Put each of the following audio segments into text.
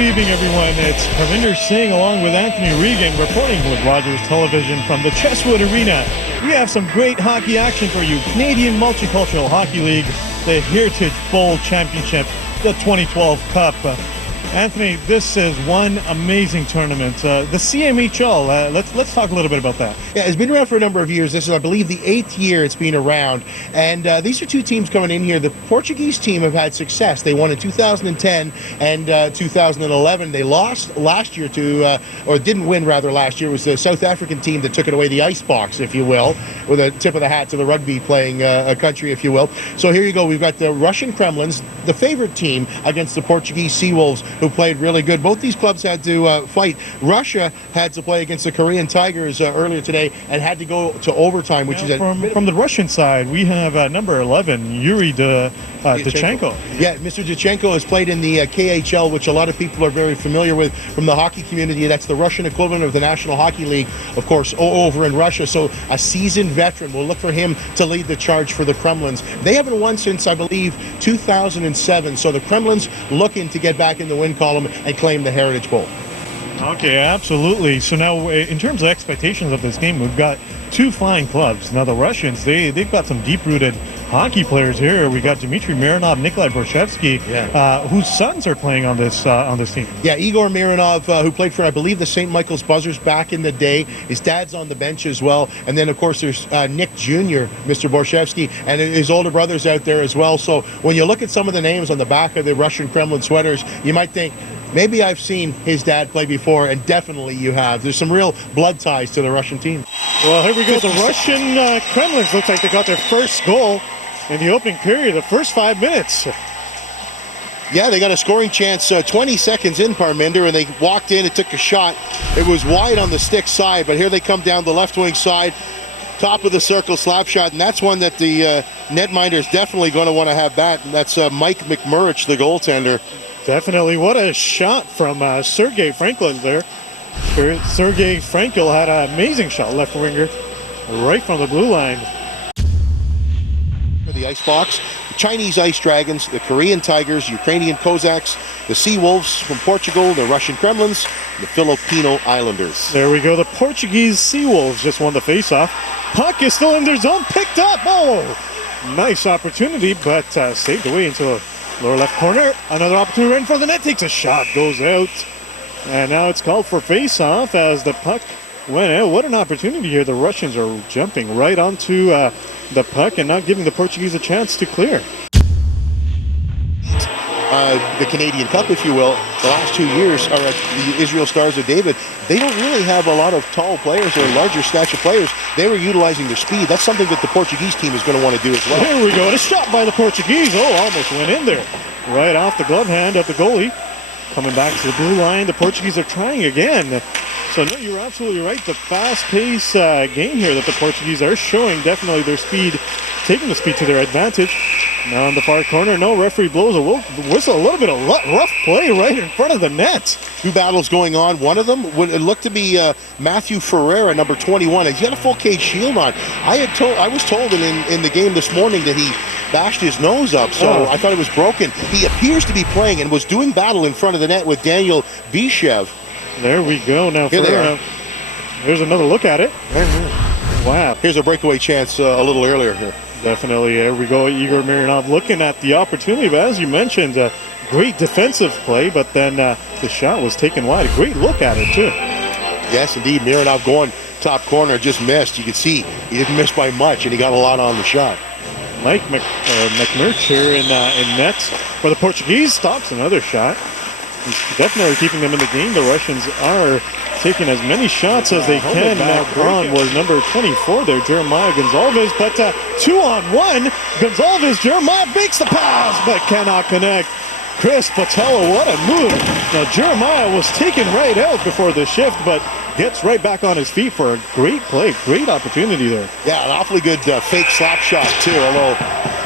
good evening, everyone. It's Parminder Singh along with Anthony Regan reporting with Rogers Television from the Chesswood Arena. We have some great hockey action for you. Canadian Multicultural Hockey League, the Heritage Bowl Championship, the 2012 Cup. Anthony, this is one amazing tournament. The CMHL, let's talk a little bit about that. Yeah, it's been around for a number of years. This is, I believe, the 8th year it's been around. And these are two teams coming in here. The Portuguese team have had success. They won in 2010 and 2011. They lost last year to, or didn't win rather last year. It was the South African team that took it away, the icebox, if you will, with a tip of the hat to the rugby playing country, if you will. So here you go. We've got the Russian Kremlins, the favorite team, against the Portuguese Seawolves, who played really good. Both these clubs had to fight. Russia had to play against the Korean Tigers earlier today and had to go to overtime, which is from the Russian side. We have number 11, Yuri Dachenko. Yeah, Mr. Dachenko has played in the KHL, which a lot of people are very familiar with from the hockey community. That's the Russian equivalent of the National Hockey League, of course, over in Russia. So a seasoned veteran. We'll look for him to lead the charge for the Kremlins. They haven't won since, I believe, 2007. So the Kremlins looking to get back in the win column and claim the Heritage Bowl. Okay, absolutely. So now, in terms of expectations of this game, we've got two flying clubs. Now, the Russians, they've got some deep-rooted hockey players here. We got Dmitry Mironov, Nikolai Borshevsky, whose sons are playing on this team. Yeah, Igor Mironov, who played for, I believe, the St. Michael's Buzzers back in the day. His dad's on the bench as well. And then, of course, there's Nick Jr., Mr. Borshevsky, and his older brother's out there as well. So when you look at some of the names on the back of the Russian Kremlin sweaters, you might think, maybe I've seen his dad play before, and definitely you have. There's some real blood ties to the Russian team. Well, here we go. The Russian Kremlins looks like they got their first goal in the opening period, the first 5 minutes. Yeah, they got a scoring chance 20 seconds in, Parminder, and they walked in and took a shot. It was wide on the stick side, but here they come down the left wing side, top of the circle slap shot, and that's one that the netminder is definitely going to want to have that, and that's Mike McMurrich, the goaltender. Definitely. What a shot from Sergei Franklin there. Sergei Frankel had an amazing shot, left winger, right from the blue line. The icebox, the Chinese Ice Dragons, the Korean Tigers, Ukrainian Cossacks, the Sea Wolves from Portugal, the Russian Kremlins, the Filipino Islanders. There we go. The Portuguese Sea Wolves just won the face-off. Puck is still in their zone, picked up. Oh, nice opportunity, but saved away into the lower left corner. Another opportunity right in front of the net. Takes a shot, goes out. And now it's called for face-off as the puck went out. What an opportunity here. The Russians are jumping right onto the puck and not giving the Portuguese a chance to clear. The Canadian Cup, if you will, the last 2 years are at the Israel Stars of David. They don't really have a lot of tall players or larger stature players. They were utilizing their speed. That's something that the Portuguese team is going to want to do as well. Here we go. And a shot by the Portuguese. Oh, almost went in there. Right off the glove hand of the goalie. Coming back to the blue line. The Portuguese are trying again. So, no, you're absolutely right. The fast-paced game here that the Portuguese are showing, definitely their speed, taking the speed to their advantage. Now in the far corner, no, referee blows a whistle. A little bit of rough play right in front of the net. Two battles going on. One of them, it looked to be Matthew Ferreira, number 21. He's got a full cage shield on. I was told in the game this morning that he bashed his nose up, so I thought it was broken. He appears to be playing and was doing battle in front of the net with Daniel Bishev. There we go. Now Ferreira, here's another look at it. Wow. Here's a breakaway chance a little earlier here. Definitely. There we go. Igor Mironov looking at the opportunity, but as you mentioned, great defensive play, but then the shot was taken wide. A great look at it, too. Yes, indeed. Mironov going top corner, just missed. You can see he didn't miss by much, and he got a lot on the shot. Mike McMurch here in net for the Portuguese. Stops another shot. He's definitely keeping them in the game. The Russians are taking as many shots as they can. Now Kron was number 24 there, Jeremiah Gonzalez, but 2-on-1. Gonzalez, Jeremiah makes the pass, but cannot connect. Chris Patella, what a move. Now Jeremiah was taken right out before the shift, but gets right back on his feet for a great play, great opportunity there. Yeah, an awfully good fake slap shot too, although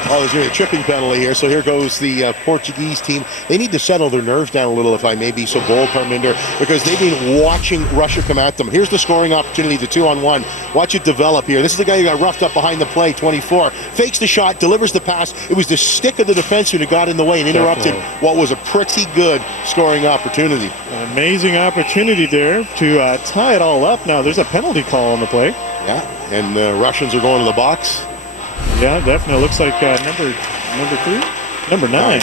there's going to be a tripping penalty here, so here goes the Portuguese team. They need to settle their nerves down a little, if I may be so bold, Parminder, because they've been watching Russia come at them. Here's the scoring opportunity, the 2-on-1. Watch it develop here. This is the guy who got roughed up behind the play, 24. Fakes the shot, delivers the pass. It was the stick of the defenseman who got in the way and interrupted what was a pretty good scoring opportunity. An amazing opportunity there to tie it all up. Now there's a penalty call on the play. Yeah, and the Russians are going to the box. Yeah, definitely looks like number 9.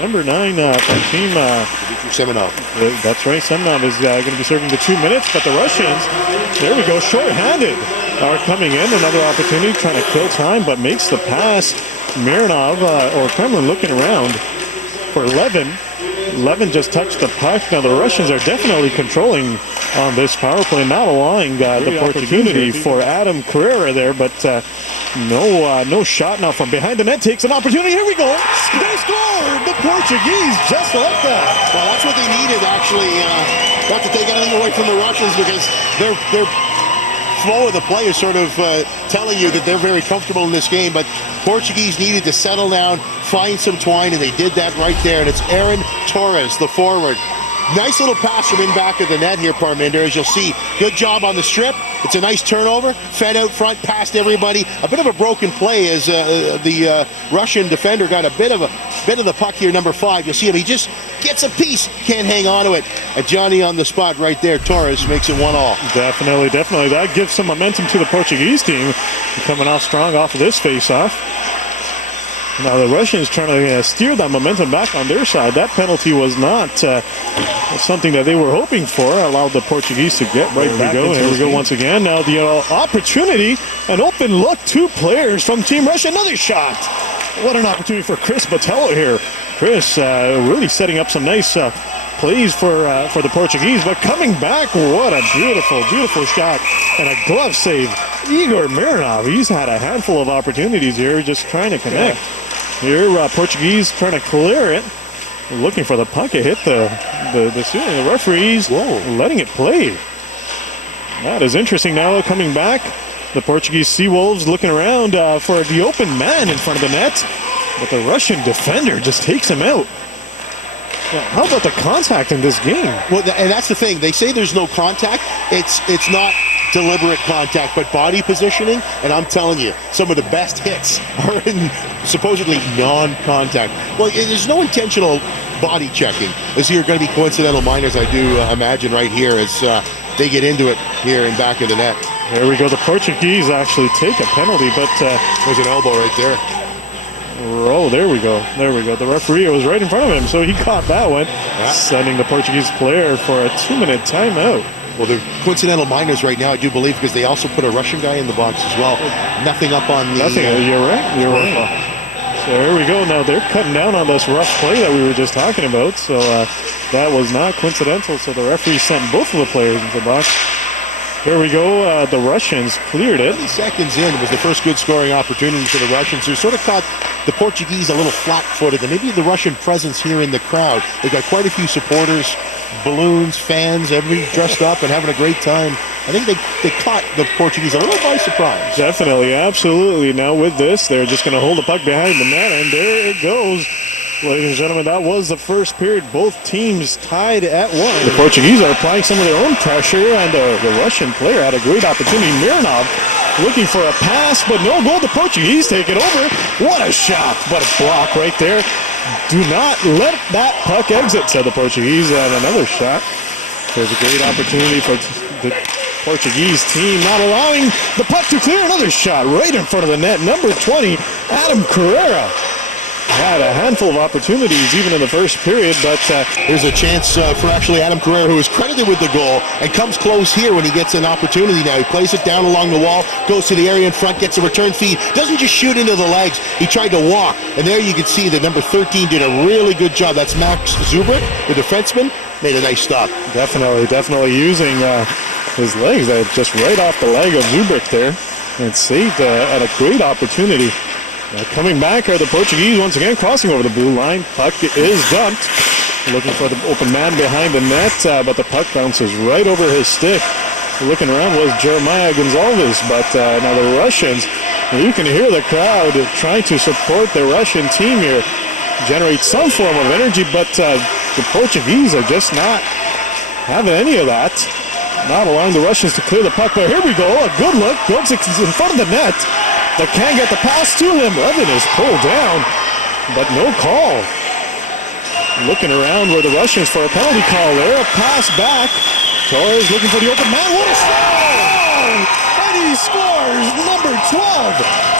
Number 9 from team. Semenov. That's right. Semenov is going to be serving the 2 minutes, but the Russians, there we go, short-handed, are coming in. Another opportunity, trying to kill time, but makes the pass. Mironov or Kremlin looking around for Levin. Levin just touched the puck. Now the Russians are definitely controlling on this power play, not allowing the opportunity for Adam Carrera there, but no shot now from behind the net. Takes an opportunity. Here we go. They scored! The Portuguese, just like that. Well, that's what they needed, actually. Not to take anything away from the Russians, because their flow of the play is sort of telling you that they're very comfortable in this game, but Portuguese needed to settle down, find some twine, and they did that right there. And it's Aaron Torres, the forward. Nice little pass from in back of the net here, Parminder, as you'll see. Good job on the strip. It's a nice turnover. Fed out front, past everybody. A bit of a broken play as the Russian defender got a bit of the puck here, number 5. You'll see him. He just gets a piece. Can't hang on to it. Johnny on the spot right there. Torres makes it 1-1. Definitely. That gives some momentum to the Portuguese team. Coming off strong off of this face-off. Now the Russians trying to steer that momentum back on their side. That penalty was not something that they were hoping for. Allowed the Portuguese to get right back into Here we go once again. Now the opportunity, an open look. 2 players from Team Russia. Another shot. What an opportunity for Chris Botello here. Chris really setting up some nice plays for the Portuguese, but coming back, what a beautiful shot and a glove save. Igor Mironov, he's had a handful of opportunities here, just trying to connect. Here, Portuguese trying to clear it, looking for the puck. It hit the ceiling. The referees letting it play. That is interesting. Now coming back, the Portuguese Seawolves looking around for the open man in front of the net, but the Russian defender just takes him out. Well, how about the contact in this game? Well, and that's the thing. They say there's no contact. It's not deliberate contact, but body positioning. And I'm telling you, some of the best hits are in supposedly non-contact. Well, there's no intentional body checking. Is here going to be coincidental minors, I do imagine, right here as they get into it here in back of the net. There we go. The Portuguese actually take a penalty, but there's an elbow right there. Oh, there we go. The referee was right in front of him, so he caught that one, sending the Portuguese player for a 2-minute timeout. Well, they're coincidental minors right now, I do believe, because they also put a Russian guy in the box as well. Nothing up on the... Nothing. You're right. So here we go. Now they're cutting down on this rough play that we were just talking about, so that was not coincidental. So the referee sent both of the players into the box. Here we go. The Russians cleared it. 30 seconds in was the first good scoring opportunity for the Russians, who sort of caught the Portuguese a little flat-footed, and maybe the Russian presence here in the crowd. They've got quite a few supporters, balloons, fans, everybody dressed up and having a great time. I think they caught the Portuguese a little by surprise. Definitely, absolutely. Now with this, they're just going to hold the puck behind the net, and there it goes. Ladies and gentlemen, that was the first period. Both teams tied at 1. The Portuguese are applying some of their own pressure, and the Russian player had a great opportunity. Mironov looking for a pass, but no goal. The Portuguese take it over. What a shot, but a block right there. Do not let that puck exit, said the Portuguese, and another shot. There's a great opportunity for the Portuguese team, not allowing the puck to clear. Another shot right in front of the net. Number 20, Adam Carrera. Had a handful of opportunities even in the first period, but there's a chance for actually Adam Carrera, who is credited with the goal and comes close here when he gets an opportunity. Now he plays it down along the wall, goes to the area in front, gets a return feed, doesn't just shoot into the legs. He tried to walk, and there you can see that number 13 did a really good job. That's Max Zubrik, the defenseman, made a nice stop. Definitely using his legs, just right off the leg of Zubrik there, and saved at a great opportunity. Coming back are the Portuguese once again, crossing over the blue line. Puck is dumped. Looking for the open man behind the net, but the puck bounces right over his stick. Looking around was Jeremiah Gonzalez, but now the Russians, you can hear the crowd trying to support the Russian team here, generate some form of energy, but the Portuguese are just not having any of that. Not allowing the Russians to clear the puck, but here we go. A good look. Gomes is in front of the net. They can't get the pass to him. Levin is pulled down, but no call. looking around where the Russians for a penalty call there. A pass back. Torres looking for the open man. What a score! And he scores number 12,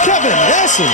Kevin Essen.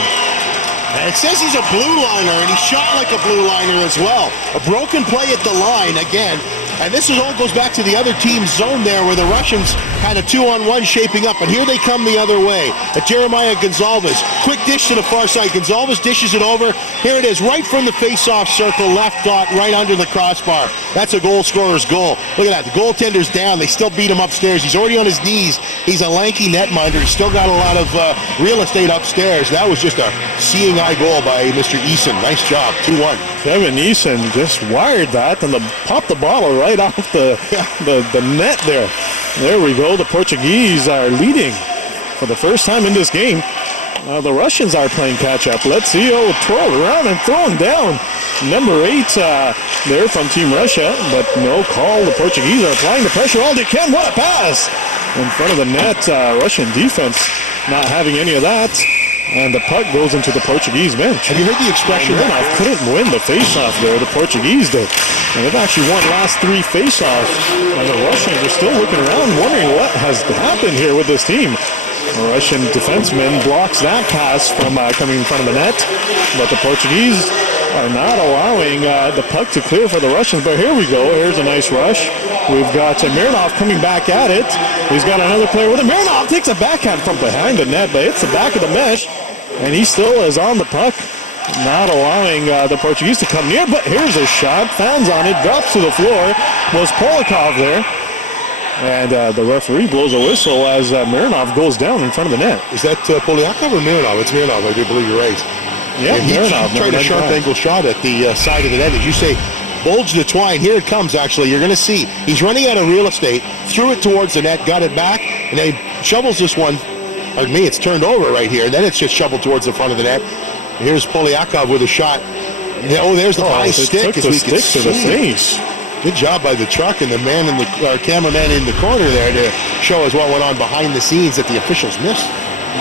And it says he's a blue liner, and he shot like a blue liner as well. A broken play at the line again. And this all goes back to the other team's zone there where the Russians had a 2-on-1 shaping up. And here they come the other way. Jeremiah Gonzalez. Quick dish to the far side. Gonzalez dishes it over. Here it is, right from the face-off circle, left dot, right under the crossbar. That's a goal scorer's goal. Look at that. The goaltender's down. They still beat him upstairs. He's already on his knees. He's a lanky netminder. He's still got a lot of real estate upstairs. That was just a seeing eye goal by Mr. Eason. Nice job. 2-1. Kevin Eason just wired that and popped the ball right off the net there. There we go. The Portuguese are leading for the first time in this game. The Russians are playing catch-up. Let's see. Oh, twirled around and thrown down. Number 8 there from Team Russia, but no call. The Portuguese are applying the pressure all they can. What a pass! In front of the net, Russian defense not having any of that. And the puck goes into the Portuguese bench. Have you heard the expression? Murnov couldn't win the face-off there. The Portuguese did. And they've actually won last 3 face-offs. And the Russians are still looking around, wondering what has happened here with this team. The Russian defenseman blocks that pass from coming in front of the net. But the Portuguese are not allowing the puck to clear for the Russians. But here we go. Here's a nice rush. We've got Murnov coming back at it. He's got another player with him. Murnov takes a backhand from behind the net, but hits the back of the mesh. And he still is on the puck, not allowing the Portuguese to come near. But here's a shot. Fans on it, drops to the floor. Was Polikov there. And the referee blows a whistle as Murnov goes down in front of the net. Is that Polyakov or Murnov? It's Murnov. I do believe you're right. Yeah, Murnov. He tried a sharp angle shot at the side of the net. As you say, bulge the twine. Here it comes, actually. You're going to see. He's running out of real estate. Threw it towards the net, got it back, and then he shovels this one. Pardon me, it's turned over right here. And then it's just shoveled towards the front of the net. Here's Polyakov with a shot. Oh, there's the high stick. Took the stick to the face. Good job by the truck and the man in the cameraman in the corner there to show us what went on behind the scenes that the officials missed.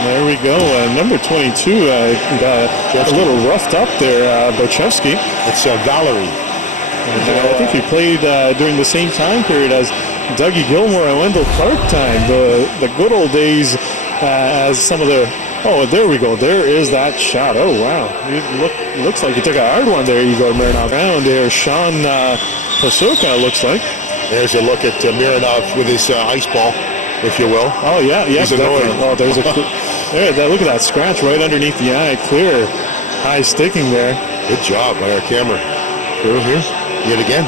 There we go. Number 22 got a little roughed up there, Bochevsky. It's Valerie. I think he played during the same time period as Dougie Gilmore and Wendell Clark time, the good old days as some of the... Oh, there we go. There is that shot. Oh, wow. It looks like he took a hard one there, Igor Mironov. Down there, Sean Pasuka, looks like. There's a look at Mironov with his ice ball, if you will. Oh, yeah. He's annoyed. Oh, there's a... there, look at that scratch right underneath the eye. Clear. High sticking there. Good job by our camera. Here. Yet again.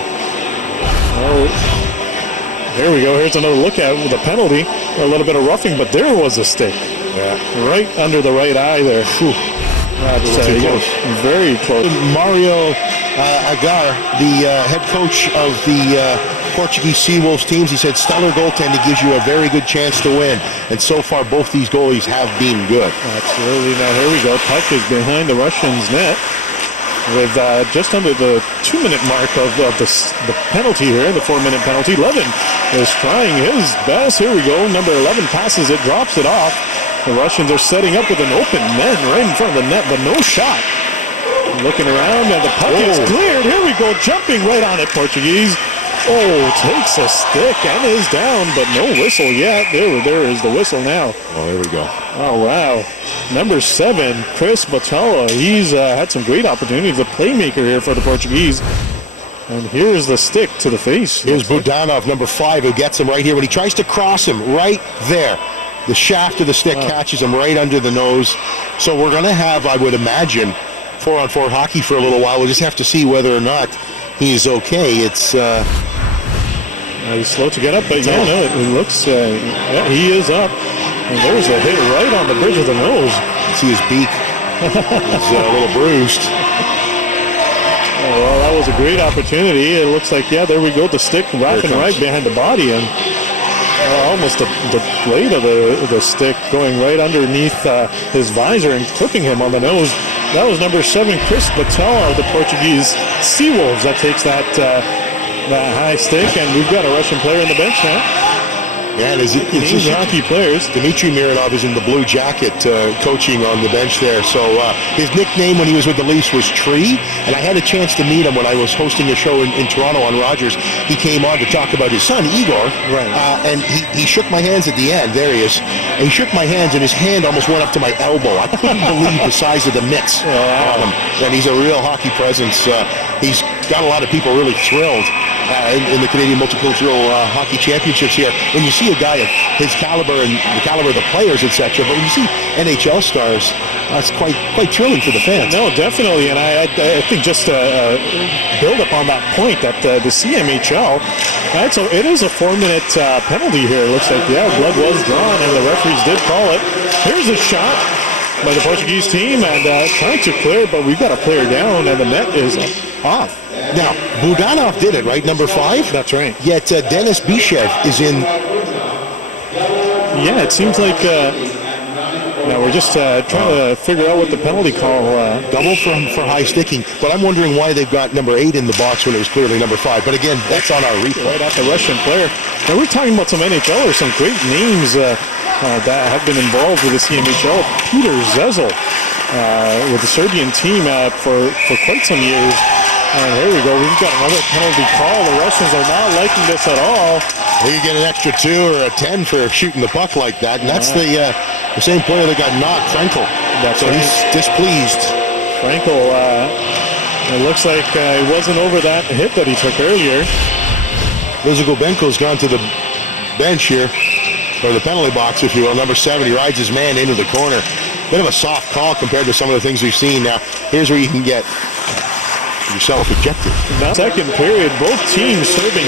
Oh, here we go. Here's another look at with a penalty. A little bit of roughing, but there was a stick. Yeah. Right under the right eye there. Whew. That's close. Very close. Mario Agar, the head coach of the Portuguese Seawolves teams, he said stellar goaltending gives you a very good chance to win. And so far, both these goalies have been good. Absolutely. Now, here we go. Puck is behind the Russians' net with just under the 2-minute mark of the penalty here, the 4-minute penalty. Levin is trying his best. Here we go. Number 11 passes it, drops it off. The Russians are setting up with an open man right in front of the net, but no shot. Looking around, and the puck is cleared. Here we go, jumping right on it, Portuguese. Oh, takes a stick and is down, but no whistle yet. There is the whistle now. Oh, there we go. Oh, wow. Number 7, Chris Botello. He's had some great opportunities. The playmaker here for the Portuguese. And here's the stick to the face. Here's Budanov, number 5, who gets him right here. When he tries to cross him, right there. The shaft of the stick catches him right under the nose. So we're going to have, I would imagine, 4-on-4 hockey for a little while. We'll just have to see whether or not he's okay. It's... he's slow to get up, but yeah, no, it looks... he is up. And there's a hit right on the bridge of the nose. See his beak. He's a little bruised. Oh, well, that was a great opportunity. It looks like, yeah, there we go. The stick wrapping right behind the body, and almost the blade of the stick going right underneath his visor and clipping him on the nose. That was number 7, Chris Botello, the Portuguese Seawolves, that takes that high stick, and we've got a Russian player on the bench now. Yeah, and These hockey players. Dmitry Mironov is in the blue jacket coaching on the bench there. So his nickname when he was with the Leafs was Tree, and I had a chance to meet him when I was hosting a show in Toronto on Rogers. He came on to talk about his son, Igor, and he shook my hands at the end. There he is. And he shook my hands, and his hand almost went up to my elbow. I couldn't believe the size of the mitts on him. And he's a real hockey presence. He's got a lot of people really thrilled in the Canadian Multicultural Hockey Championships here. When you see a guy of his caliber and the caliber of the players, etc., but when you see NHL stars, it's quite thrilling for the fans. No, definitely, and I think just to build upon that point that the CMHL, so it is a 4-minute penalty here. It looks like, blood was drawn, and the referees did call it. Here's a shot by the Portuguese team, and trying to clear, but we've got a player down, and the net is off. Now, Budanov did it, right? Number 5? That's right. Yet Denis Bishev is in. Yeah, it seems like we're just trying to figure out what the penalty call. Double for high sticking. But I'm wondering why they've got number 8 in the box when it was clearly number 5. But again, that's on our replay. Right at the Russian player. Now we're talking about some NHLers, some great names that have been involved with the CMHL. Peter Zezel with the Serbian team for quite some years. And here we go. We've got another penalty call. The Russians are not liking this at all. Well, you get an extra 2 or a 10 for shooting the puck like that. And that's the same player that got knocked, Frankel. So he's displeased. Frankel, it looks like it wasn't over that hit that he took earlier. Lizagobenko's gone to the bench here, or the penalty box, if you will. Number 7, he rides his man into the corner. Bit of a soft call compared to some of the things we've seen. Now, here's where you can get yourself ejected. Second period, both teams serving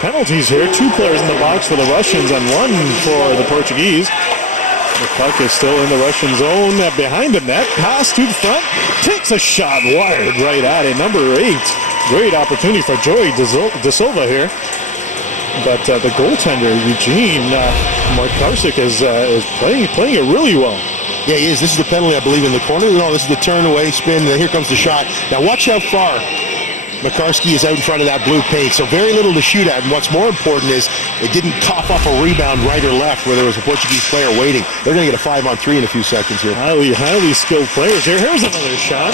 penalties here. 2 players in the box for the Russians and 1 for the Portuguese. The puck is still in the Russian zone behind the net. Pass to the front. Takes a shot wired right at it. Number 8. Great opportunity for Joey De Silva here. But the goaltender, Eugene Markarsik, is playing it really well. Yeah, he is. This is the penalty, I believe, in the corner. No, this is the turn away spin. Here comes the shot. Now watch how far Makarski is out in front of that blue paint. So very little to shoot at. And what's more important is it didn't cough up a rebound right or left where there was a Portuguese player waiting. They're going to get a 5-on-3 in a few seconds here. Highly skilled players here. Here's another shot.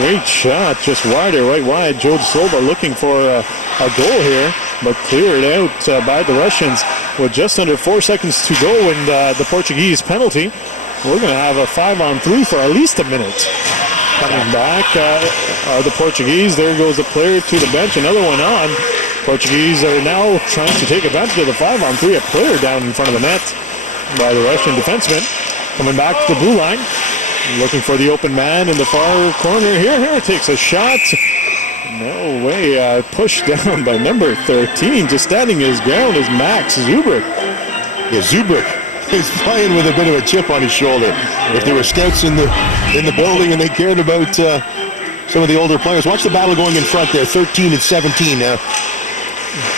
Great shot. Just wider, right wide. Joe De Silva looking for a goal here, but cleared out by the Russians with just under 4 seconds to go in the Portuguese penalty. We're going to have a 5-on-3 for at least a minute. Coming back are the Portuguese. There goes the player to the bench. Another one on. Portuguese are now trying to take advantage of the 5-on-3. A player down in front of the net by the Russian defenseman. Coming back to the blue line. Looking for the open man in the far corner here. Here takes a shot. No way. Pushed down by number 13. Just standing his ground is Max Zubrik. Yeah, Zubrik is playing with a bit of a chip on his shoulder. If there were scouts in the building and they cared about some of the older players. Watch the battle going in front there, 13 and 17 now.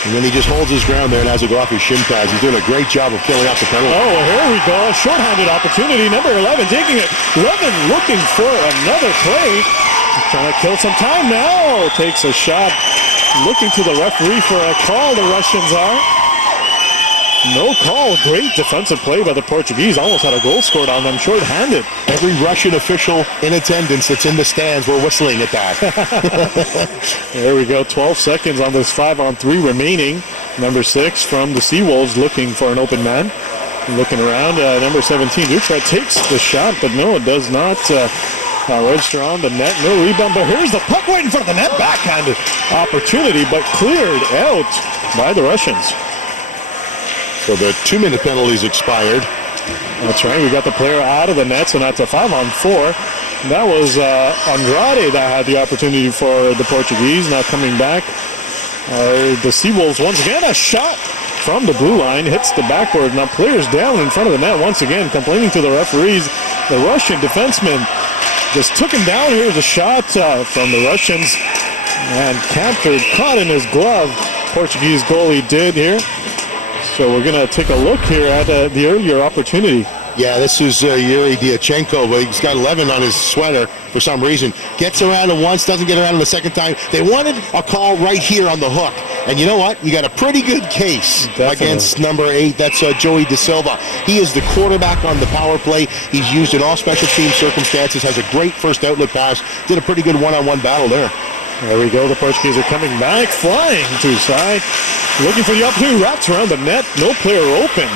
And then he just holds his ground there and has to go off his shin pads. He's doing a great job of killing out the penalty. Oh, here we go. Short-handed opportunity. Number 11 taking it. 11 looking for another play. Trying to kill some time now. Takes a shot. Looking to the referee for a call, the Russians are. No call. Great defensive play by the Portuguese. Almost had a goal scored on them short-handed. Every Russian official in attendance that's in the stands were whistling at that. There we go. 12 seconds on this 5-on-3 remaining. Number 6 from the Seawolves looking for an open man. Looking around. Number 17, Dutra takes the shot, but no, it does not register on the net. No rebound, but here's the puck right in front of the net. Backhanded opportunity, but cleared out by the Russians. So the 2-minute penalty's expired. That's right. We got the player out of the net, so that's a 5-on-4. That was Andrade that had the opportunity for the Portuguese. Now coming back, the Seawolves once again. A shot from the blue line hits the backboard. Now players down in front of the net once again, complaining to the referees. The Russian defenseman just took him down. Here's a shot from the Russians, and captured, caught in his glove. Portuguese goalie did here. So we're going to take a look here at the earlier opportunity. Yeah, this is Yuri Diachenko, but he's got 11 on his sweater for some reason. Gets around him once, doesn't get around him the second time. They wanted a call right here on the hook, And you know what? You got a pretty good case against number 8. That's Joey De Silva. He is the quarterback on the power play. He's used in all special team circumstances, has a great first outlet pass, did a pretty good one-on-one battle there. There we go. The Portuguese are coming back, flying to side, looking for the opportunity, wraps around the net, no player open.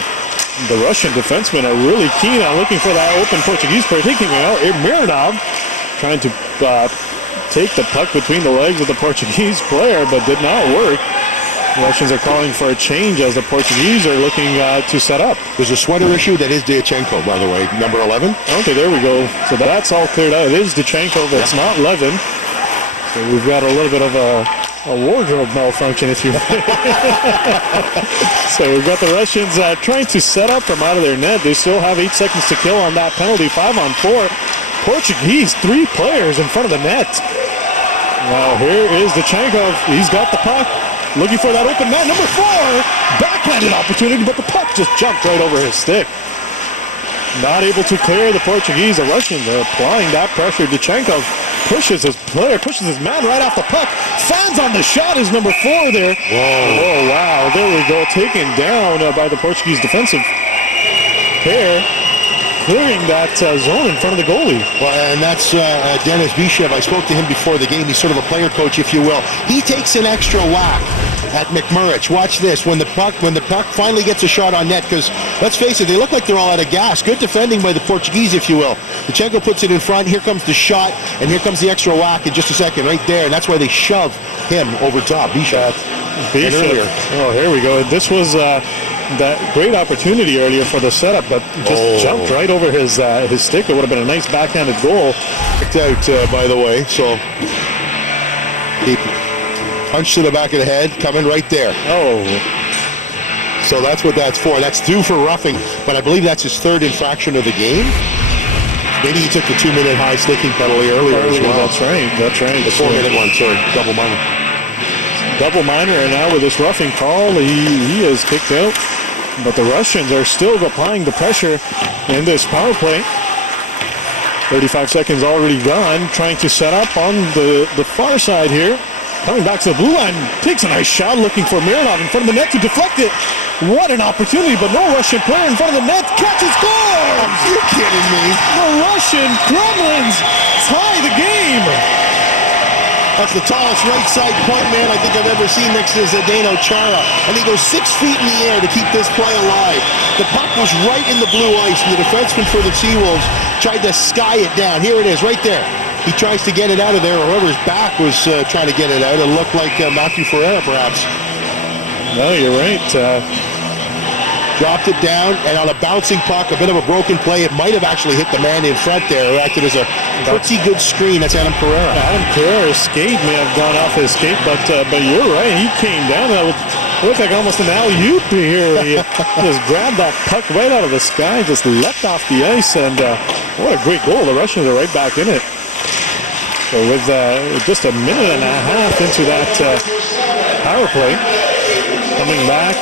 The Russian defensemen are really keen on looking for that open Portuguese player, taking out Mironov, trying to take the puck between the legs of the Portuguese player, but did not work. The Russians are calling for a change as the Portuguese are looking to set up. There's a sweater issue. That is Diachenko, by the way, number 11. Okay, there we go. So that's all cleared out. It is Diachenko. That's not Levin. So we've got a little bit of a wardrobe malfunction, if you will. So we've got the Russians trying to set up from out of their net. They still have 8 seconds to kill on that penalty. 5-on-4. Portuguese, 3 players in front of the net. Now here is Diachenko. He's got the puck. Looking for that open man. Number 4. Backhanded opportunity, but the puck just jumped right over his stick. Not able to clear the Portuguese. The Russians are applying that pressure. Diachenko pushes his player, pushes his man right off the puck. Fans on the shot is number 4 there. Whoa. Oh, wow. There we go. Taken down by the Portuguese defensive pair. Clearing that zone in front of the goalie. Well, and that's Denis Bishev. I spoke to him before the game. He's sort of a player coach, if you will. He takes an extra whack at McMurrich. Watch this. When the puck finally gets a shot on net, because let's face it, they look like they're all out of gas. Good defending by the Portuguese, if you will. Diachenko puts it in front. Here comes the shot, and here comes the extra whack in just a second, right there. And that's why they shove him over top. Bishev. Oh, here we go. This was that great opportunity earlier for the setup, but just jumped right over his stick. It would have been a nice backhanded goal. Out, by the way, so he punched to the back of the head, coming right there. Oh. So that's what that's for. That's due for roughing, but I believe that's his 3rd infraction of the game. Maybe he took the 2-minute high sticking penalty earlier as well. That's right. The 4-minute one, sorry, double minor. Double minor, and now with this roughing call, he is kicked out. But the Russians are still applying the pressure in this power play. 35 seconds already gone, trying to set up on the far side here. Coming back to the blue line, takes a nice shot, looking for Mironov in front of the net to deflect it. What an opportunity, but no Russian player in front of the net. Catches, scores! You're kidding me. The Russian Kremlins tie the game. That's the tallest right side point man I think I've ever seen next to Zdeno Chara. And he goes 6 feet in the air to keep this play alive. The puck was right in the blue ice, and the defenseman for the Seawolves tried to sky it down. Here it is, right there. He tries to get it out of there. Whoever's back was trying to get it out. It looked like Matthew Ferreira, perhaps. No, you're right. Dropped it down, and on a bouncing puck, a bit of a broken play. It might have actually hit the man in front there. It acted as a pretty good screen. That's Adam Pereira. Adam Pereira's skate may have gone off his skate, but you're right. He came down. That looked like almost an alley-oop here. He just grabbed that puck right out of the sky, just leapt off the ice, and what a great goal. The Russians are right back in it. So with just a minute and a half into that power play, coming back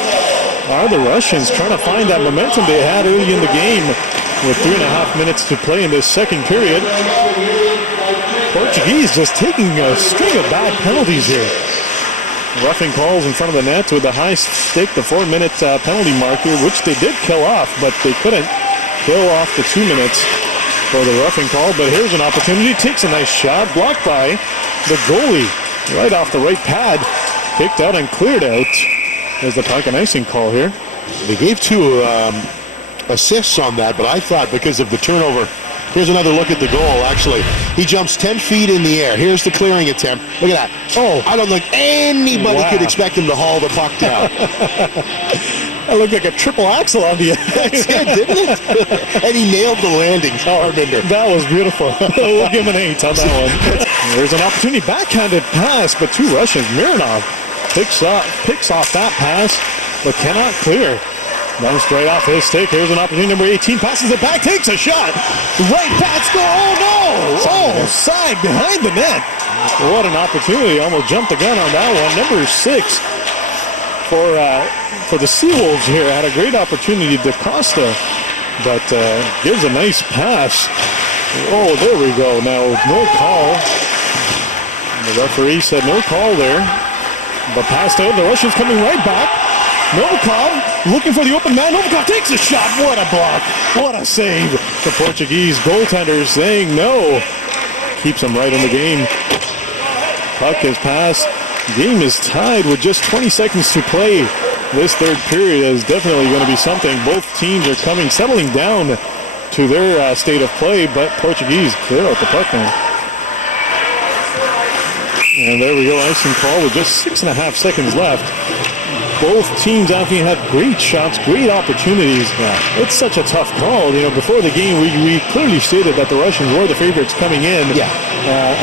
are the Russians trying to find that momentum they had early in the game with 3.5 minutes to play in this second period. Portuguese just taking a string of bad penalties here. Roughing calls in front of the net with the high stick, the 4-minute penalty marker, which they did kill off, but they couldn't kill off the 2 minutes for the roughing call. But here's an opportunity. Takes a nice shot, blocked by the goalie right off the right pad. Kicked out and cleared out. There's the puck and icing call here. They gave 2 assists on that, but I thought because of the turnover. Here's another look at the goal, actually. He jumps 10 feet in the air. Here's the clearing attempt. Look at that. Oh, I don't think anybody could expect him to haul the puck down. That looked like a triple axel on the ice. Yeah, didn't it? And he nailed the landing. Harbinder. That was beautiful. We'll give him an 8 on that one. There's an opportunity. Backhanded pass, but 2 Russians. Mironov picks off that pass, but cannot clear. Runs straight off his stick. Here's an opportunity. Number 18 passes it back, takes a shot. Right pass, go. Oh no! Oh, side behind the net. What an opportunity. Almost jumped the gun on that one. Number 6 for the Seawolves here had a great opportunity. DaCosta, but gives a nice pass. Oh, there we go. Now no call. The referee said no call there. But passed out. The Russians coming right back. Novikov looking for the open man. Novikov takes a shot. What a block. What a save. The Portuguese goaltender saying no. Keeps him right in the game. Puck is passed. Game is tied with just 20 seconds to play. This third period is definitely going to be something. Both teams are settling down to their state of play, but Portuguese clear out the puck now. And there we go, icing call with just 6.5 seconds left. Both teams actually had great shots, great opportunities. Yeah. It's such a tough call. You know, before the game, we clearly stated that the Russians were the favorites coming in. Yeah.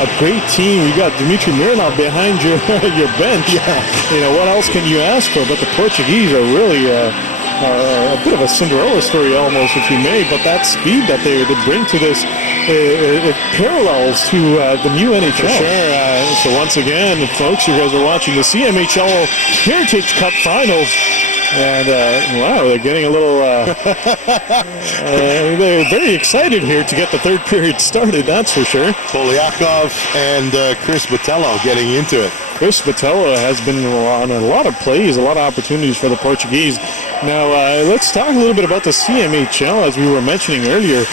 A great team. You got Dmitry Mironov behind your bench. Yeah. You know, what else can you ask for? But the Portuguese are really a bit of a Cinderella story almost, if you may. But that speed that they bring to this, it parallels to the new NHL. For sure. So once again, folks, you guys are watching the CMHL Heritage Cup Finals. And, wow, they're getting a little, they're very excited here to get the third period started, that's for sure. Polyakov and Chris Botello getting into it. Chris Botello has been on a lot of plays, a lot of opportunities for the Portuguese. Now, let's talk a little bit about the CMHL. As we were mentioning earlier,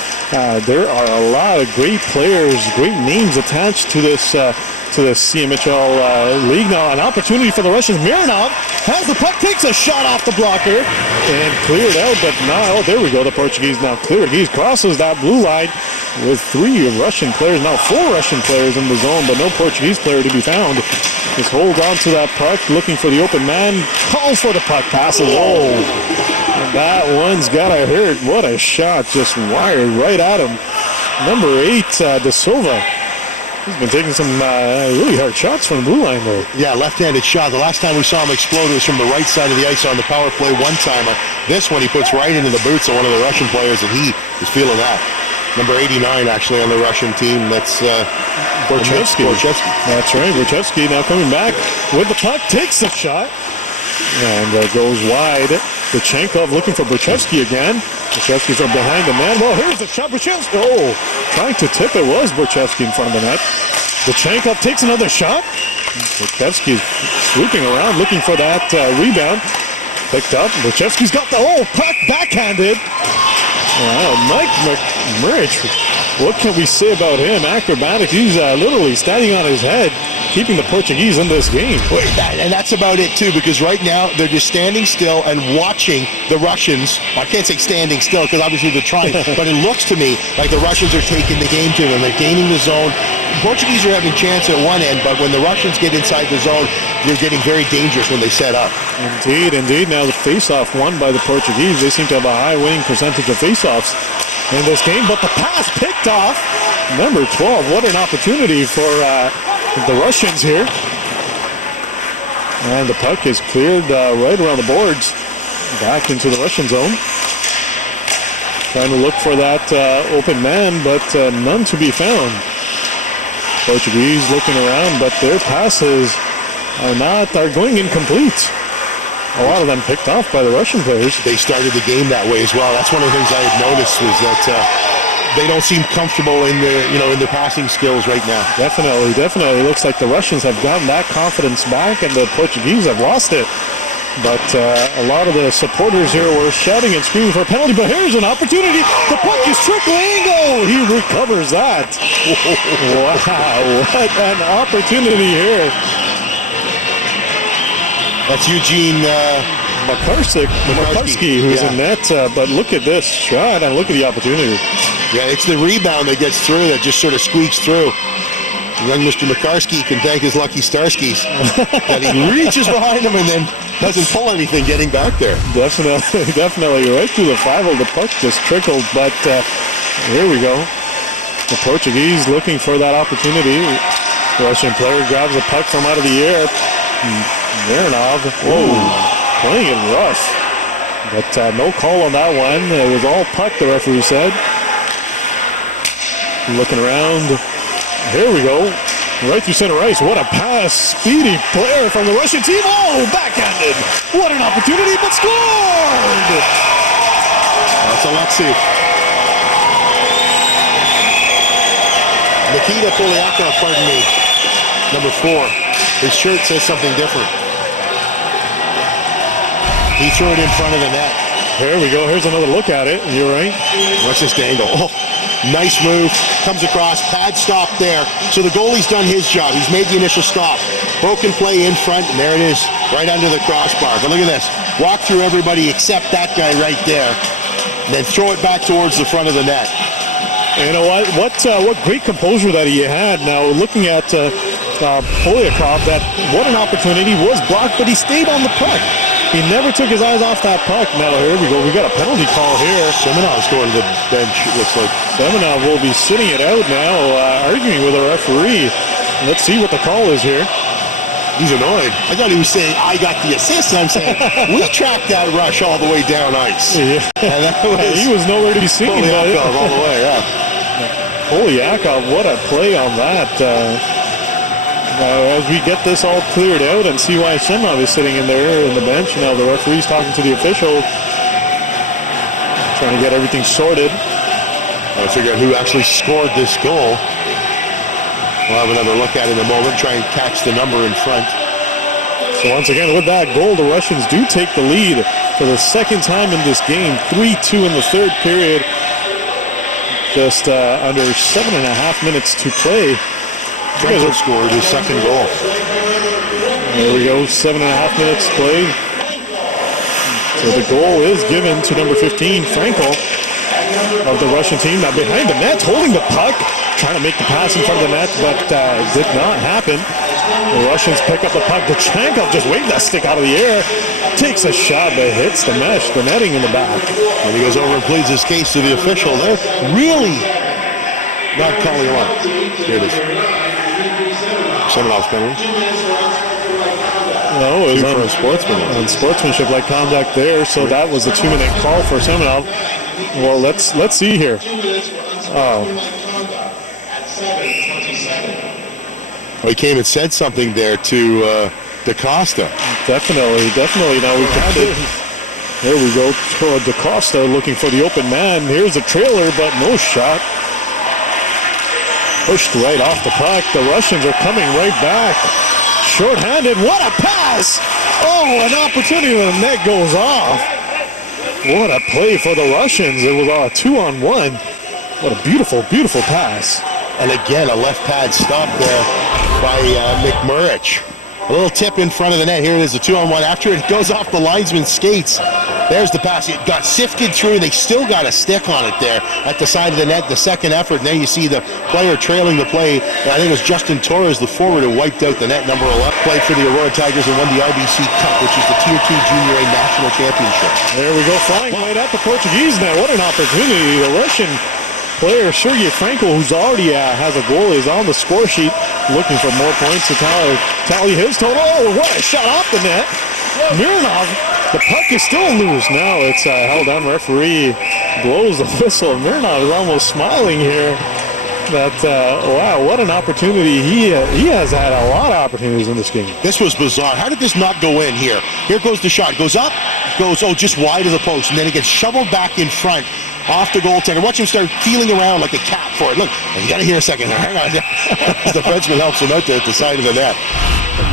there are a lot of great players, great names attached to this CMHL league. Now, an opportunity for the Russians. Mironov has the puck, takes a shot off the blocker, and cleared out. But now, there we go, the Portuguese now cleared. He crosses that blue line with 3 Russian players, now 4 Russian players in the zone, but no Portuguese player to be found. Just holds on to that puck, looking for the open man, calls for the puck, passes. Oh, and that one's gotta hurt. What a shot, just wired right at him. Number 8, De Silva. He's been taking some really hard shots from the blue line, though. Yeah, left-handed shot. The last time we saw him explode was from the right side of the ice on the power play one-timer. This one he puts right into the boots of one of the Russian players, and he is feeling that. Number 89, actually, on the Russian team. That's Borchevsky. That's right, Borchevsky now coming back with the puck, takes the shot, and goes wide. Borchenkov looking for Borchevsky again. Borchevsky from behind the man. Well, here's the shot. Borchevsky, trying to tip it was Borchevsky in front of the net. Borchenkov takes another shot. Borchevsky swooping around looking for that rebound. Picked up. Borchevsky's got the puck backhanded. Mike McMurray, what can we say about him? Acrobatic. He's literally standing on his head, keeping the Portuguese in this game. And that's about it, too, because right now they're just standing still and watching the Russians. I can't say standing still because obviously they're trying, but it looks to me like the Russians are taking the game to them. They're gaining the zone. Portuguese are having a chance at one end, but when the Russians get inside the zone, they're getting very dangerous when they set up. Indeed. Now the face-off won by the Portuguese. They seem to have a high winning percentage of face-offs in this game, but the pass picked off. Number 12, what an opportunity for the Russians here. And the puck is cleared right around the boards, back into the Russian zone. Trying to look for that open man, but none to be found. Portuguese looking around, but their passes are going incomplete. A lot of them picked off by the Russian players. They started the game that way as well. That's one of the things I had noticed was that they don't seem comfortable in their passing skills right now. Definitely. Looks like the Russians have gotten that confidence back, and the Portuguese have lost it. But a lot of the supporters here were shouting and screaming for a penalty. But here's an opportunity. The puck is trickling. Oh, he recovers that. Wow, what an opportunity here. That's Eugene Makarski, who's in net. But look at this shot and look at the opportunity. Yeah, it's the rebound that gets through that just sort of squeaks through. Young Mr. Makarski can thank his lucky Starskis that he reaches behind him and then doesn't pull anything getting back there. Definitely. Right through the five-hole, the puck just trickled, but here we go. The Portuguese looking for that opportunity. The Russian player grabs the puck from out of the air. Mironov, playing it rough. But no call on that one. It was all puck, the referee said. Looking around. Here we go. Right through center ice. What a pass. Speedy player from the Russian team. Oh, backhanded. What an opportunity, but scored! That's Alexei. Nikita Polyakov, pardon me. Number 4. His shirt says something different. He threw it in front of the net. Here we go. Here's another look at it. You're right. Watch this angle. Oh, nice move. Comes across. Pad stop there. So the goalie's done his job. He's made the initial stop. Broken play in front, and there it is, right under the crossbar. But look at this. Walk through everybody except that guy right there. And then throw it back towards the front of the net. And you know what? What great composure that he had. Now looking at Polyakov, what an opportunity. Was blocked, but he stayed on the puck. He never took his eyes off that puck. Now here we go. We got a penalty call here. Semenov's going to the bench, it looks like. Semenov will be sitting it out now, arguing with the referee. Let's see what the call is here. He's annoyed. I thought he was saying, I got the assist. And I'm saying, we tracked that rush all the way down ice. Yeah. And that was he was nowhere to be seen. Polyakov all the way, yeah. Polyakov, what a play on that. As we get this all cleared out and see why Semenov is sitting in there in the bench. Now the referee's talking to the official, trying to get everything sorted. I'll figure out who actually scored this goal. We'll have another look at it in a moment, try and catch the number in front. So once again, with that goal, the Russians do take the lead for the second time in this game. 3-2 in the third period. Just under 7.5 minutes to play. Franco scored his second goal. There we go, 7.5 minutes play. So the goal is given to number 15, Franco, of the Russian team. Now behind the net, holding the puck, trying to make the pass in front of the net, but it did not happen. The Russians pick up the puck. Dachenkov just waved that stick out of the air, takes a shot that hits the mesh, the netting in the back. And he goes over and pleads his case to the official. They're really not calling him up. Here it is. Semenov's penalty. No, it was on sportsmanship like conduct there, so that was a 2-minute call for Semenov. Well, let's see here. Oh. Well, he came and said something there to DaCosta. Definitely. Now we can take. There we go. DaCosta looking for the open man. Here's a trailer, but no shot. Pushed right off the puck. The Russians are coming right back. Short-handed. What a pass! Oh, an opportunity when the net goes off. What a play for the Russians. It was a 2-on-1. What a beautiful pass. And again, a left pad stop there by McMurrich. A little tip in front of the net. Here it is, a 2-on-1. After it goes off the linesman's skates, there's the pass. It got sifted through. They still got a stick on it there at the side of the net. The second effort, and there you see the player trailing the play. I think it was Justin Torres, the forward, who wiped out the net. Number 11 played for the Aurora Tigers and won the RBC Cup, which is the Tier 2 Junior A National Championship. There we go, flying right at the Portuguese now. What an opportunity. The Russian player, Sergei Franco, who's already has a goal, is on the score sheet looking for more points to tally his total. Oh, what a shot off the net. Mironov, the puck is still loose. Now it's held on. Referee blows the whistle. Mironov is almost smiling here. That, wow, what an opportunity. He has had a lot of opportunities in this game. This was bizarre. How did this not go in here? Here goes the shot. Goes up, goes, just wide of the post, and then it gets shoveled back in front. Off the goaltender. Watch him start feeling around like a cat for it. Look, you got to hear a second. Hang on. The Frenchman helps him out there at the side of the net.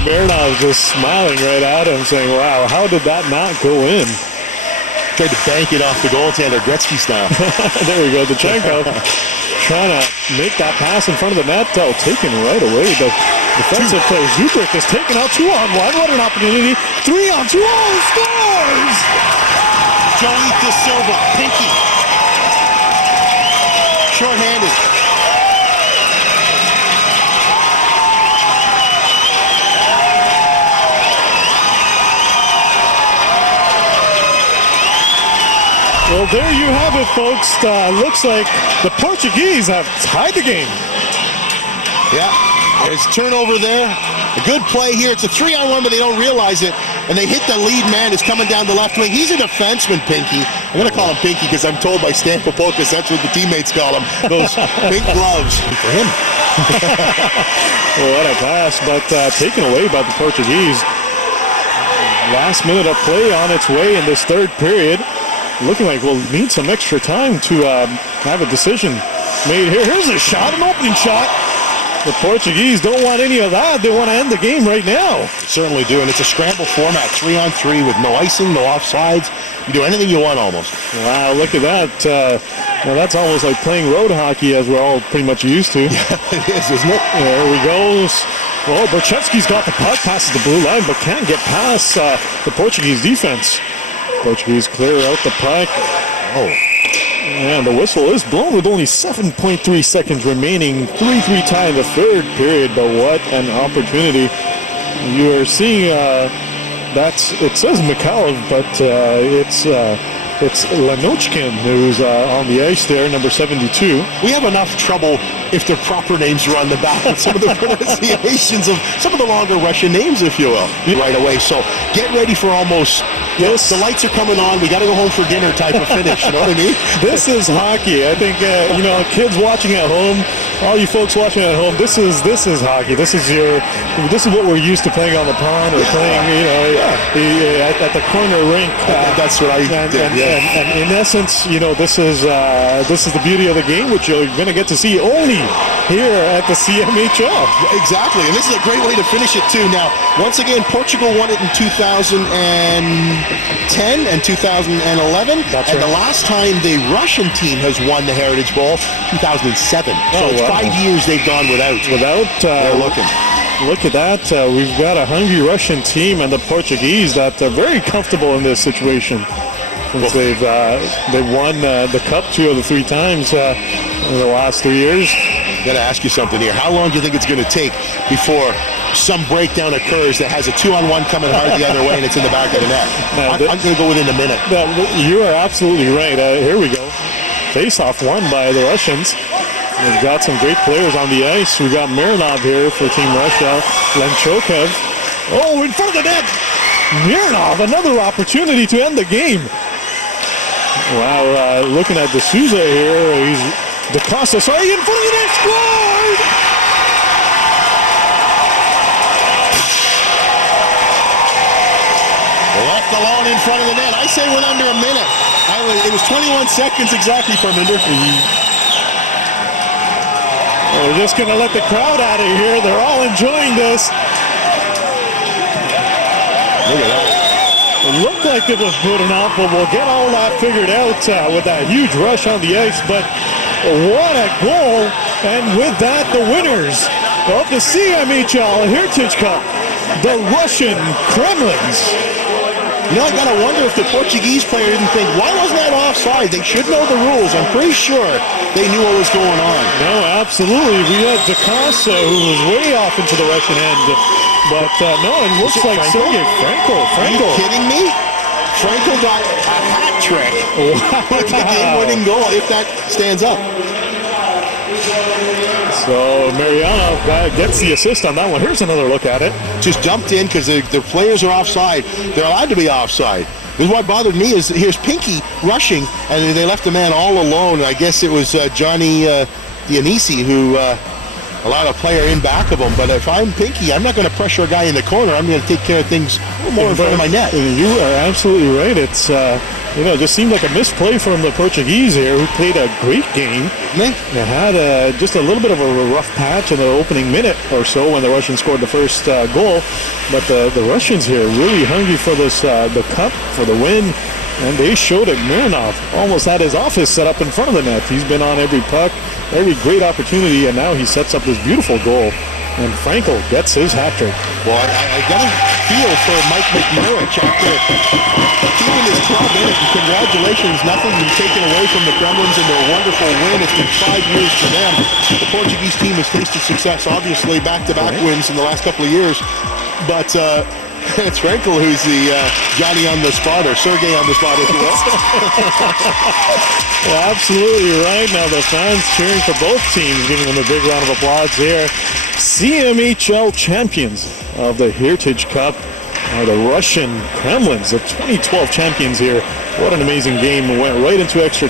Mironov just smiling right at him, saying, wow, how did that not go in? Tried to bank it off the goaltender, Gretzky style. There we go. Dachenkov trying to make that pass in front of the net. Oh, taken right away. The defensive player, Zubrik, is taken out 2-on-1. What an opportunity. 3-on-2. Oh, scores! Joey De Silva, pinky. Short-handed. Well, there you have it, folks. Looks like the Portuguese have tied the game. Yeah, there's turnover there. A good play here. It's a 3-on-1, but they don't realize it. And they hit the lead man who's coming down the left wing. He's a defenseman, Pinky. I'm going to call him Pinky because I'm told by Stan Popolkas that's what the teammates call him. Those pink gloves for him. What a pass, but taken away by the Portuguese. Last minute of play on its way in this third period. Looking like we'll need some extra time to have a decision made here. Here's a shot, an opening shot. The Portuguese don't want any of that. They want to end the game right now. Certainly do, and it's a scramble format, 3-on-3 with no icing, no offsides. You do anything you want almost. Wow, look at that. Well, that's almost like playing road hockey, as we're all pretty much used to. Yeah, it is, isn't it? There we go. Well, Berchevsky's got the puck, passes the blue line, but can't get past the Portuguese defense. Portuguese clear out the puck. Oh. And the whistle is blown with only 7.3 seconds remaining. 3-3 tie in the third period, but what an opportunity. You are seeing it says Mikhailov, but it's Lanochkin who's on the ice there, number 72. We have enough trouble if their proper names are on the back with some of the pronunciations of some of the longer Russian names, if you will, right away. So get ready for almost, yes, the lights are coming on, we got to go home for dinner type of finish, you know what I mean? This is hockey. I think, kids watching at home, all you folks watching at home, this is hockey. This is what we're used to playing on the pond or playing, at the corner rink. That's what I did, yeah. And in essence, this is the beauty of the game, which you're going to get to see only here at the CMHL. Exactly, and this is a great way to finish it too. Now, once again, Portugal won it in 2010 and 2011. That's and right. The last time the Russian team has won the Heritage Bowl, 2007. So it's 5 years they've gone without. They're looking. Look at that. We've got a hungry Russian team and the Portuguese that are very comfortable in this situation. Since they've won the cup 2 of the 3 times in the last 3 years. I'm going to ask you something here. How long do you think it's going to take before some breakdown occurs that has a 2-on-1 coming hard the other way and it's in the back of the net? I'm going to go within a minute. No, you are absolutely right. Here we go. Face-off won by the Russians. We've got some great players on the ice. We've got Mironov here for Team Russia. Lenchokov. Oh, in front of the net. Mironov, another opportunity to end the game. Wow, looking at D'Souza here. He's DaCosta. Sorry, in front of the net. Scored! Left alone in front of the net. I say we're under a minute. It was 21 seconds exactly from Minder. We're just going to let the crowd out of here. They're all enjoying this. Look at that. It looked like it was good enough, but we'll get all that figured out with that huge rush on the ice. But what a goal. And with that, the winners of the CMHL Heritage Cup, the Russian Kremlins. You know, I gotta wonder if the Portuguese player didn't think, why wasn't that offside? They should know the rules. I'm pretty sure they knew what was going on. No, absolutely. We had DaCosta, who was way off into the Russian end. But no, it looks like Sergei Franco. Are you kidding me? Franco got a hat trick with the game-winning goal, if that stands up. So Mariano gets the assist on that one. Here's another look at it. Just jumped in because the players are offside. They're allowed to be offside. This is what bothered me is here's Pinky rushing, and they left the man all alone. I guess it was Johnny Dionisi who allowed a player in back of him. But if I'm Pinky, I'm not going to pressure a guy in the corner. I'm going to take care of things a little more in front of my net. You are absolutely right. It's it just seemed like a misplay from the Portuguese here, who played a great game. They had just a little bit of a rough patch in the opening minute or so when the Russians scored the first goal. But the Russians here really hungry for this the cup, for the win. And they showed it. Mironov almost had his office set up in front of the net. He's been on every puck, every great opportunity, and now he sets up this beautiful goal. And Franco gets his hat trick. Well, I got a feel for Mike McMurrich after keeping his club in it. And congratulations, nothing been taken away from the Kremlins and their wonderful win. It's been 5 years for them. The Portuguese team has tasted success, obviously, back-to-back wins in the last couple of years. But it's Frankel who's the Johnny on the spot, or Sergey on the spot, if you will. Well, absolutely right. Now the fans cheering for both teams, giving them a big round of applause here. CMHL champions of the Heritage Cup are the Russian Kremlins, the 2012 champions here. What an amazing game. Went right into extra time.